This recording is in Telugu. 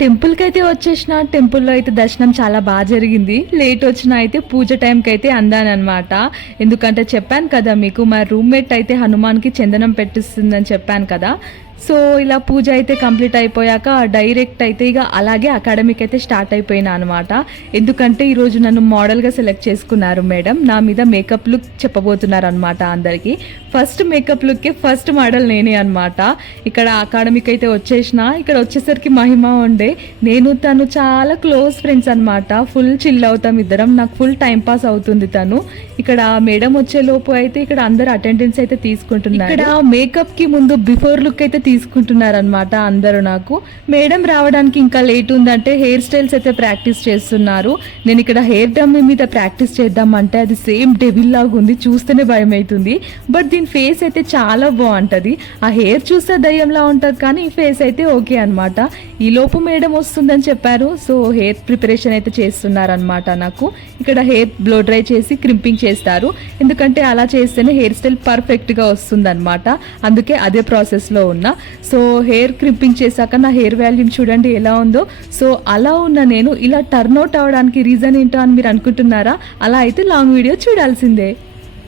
టెంపుల్కి అయితే వచ్చేసిన. టెంపుల్లో అయితే దర్శనం చాలా బాగా జరిగింది. లేట్ వచ్చినా అయితే పూజ టైంకి అయితే అందానమాట. ఎందుకంటే చెప్పాను కదా మీకు, మా రూమ్మేట్ అయితే హనుమాన్కి చందనం పెట్టిస్తుందని చెప్పాను కదా. సో ఇలా పూజ అయితే కంప్లీట్ అయిపోయాక డైరెక్ట్ అయితే ఇక అలాగే అకాడమీకి అయితే స్టార్ట్ అయిపోయినా అనమాట. ఎందుకంటే ఈరోజు నన్ను మోడల్గా సెలెక్ట్ చేసుకున్నారు మేడం. నా మీద మేకప్ లుక్ చెప్పబోతున్నారు అనమాట అందరికీ. ఫస్ట్ మేకప్ లుక్కి ఫస్ట్ మోడల్ నేనే అనమాట. ఇక్కడ అకాడమీకి అయితే వచ్చేసిన. ఇక్కడ వచ్చేసరికి మహిమ ఉండే, నేను తను చాలా క్లోజ్ ఫ్రెండ్స్ అనమాట. ఫుల్ చిల్ అవుతాం ఇద్దరం. నాకు ఫుల్ టైం పాస్ అవుతుంది తను. ఇక్కడ మేడం వచ్చే లోపు అయితే ఇక్కడ అందరు అటెండెన్స్ అయితే తీసుకుంటున్నారు. ఇక్కడ మేకప్ కి ముందు బిఫోర్ లుక్ అయితే తీసుకుంటున్నారు అనమాట అందరూ. నాకు మేడం రావడానికి ఇంకా లేట్ ఉందంటే హెయిర్ స్టైల్స్ అయితే ప్రాక్టీస్ చేస్తున్నారు. నేను ఇక్కడ హెయిర్ డమ్మీ మీద ప్రాక్టీస్ చేద్దామంటే అది సేమ్ డెవిల్ లాగా ఉంది, చూస్తేనే భయం అవుతుంది. బట్ దీని ఫేస్ అయితే చాలా బాగుంటది. ఆ హెయిర్ చూస్తే దయ్యంలా ఉంటది, కానీ ఈ ఫేస్ అయితే ఓకే అనమాట. ఈ లోపు మేడం వస్తుందని చెప్పారు. సో హెయిర్ ప్రిపరేషన్ అయితే చేస్తున్నారు అనమాట. నాకు ఇక్కడ హెయిర్ బ్లో డ్రై చేసి క్రింపింగ్ చేస్తారు. ఎందుకంటే అలా చేస్తేనే హెయిర్ స్టైల్ పర్ఫెక్ట్ గా వస్తుంది అనమాట. అందుకే అదే ప్రాసెస్ లో ఉన్నా. సో హెయిర్ క్రింపింగ్ చేశాక నా హెయిర్ వాల్యూమ్ చూడండి ఎలా ఉందో. సో అలా ఉన్న నేను ఇలా టర్న్ అవుట్ అవడానికి రీజన్ ఏంటో అని మీరు అనుకుంటున్నారా? అలా అయితే లాంగ్ వీడియో చూడాల్సిందే.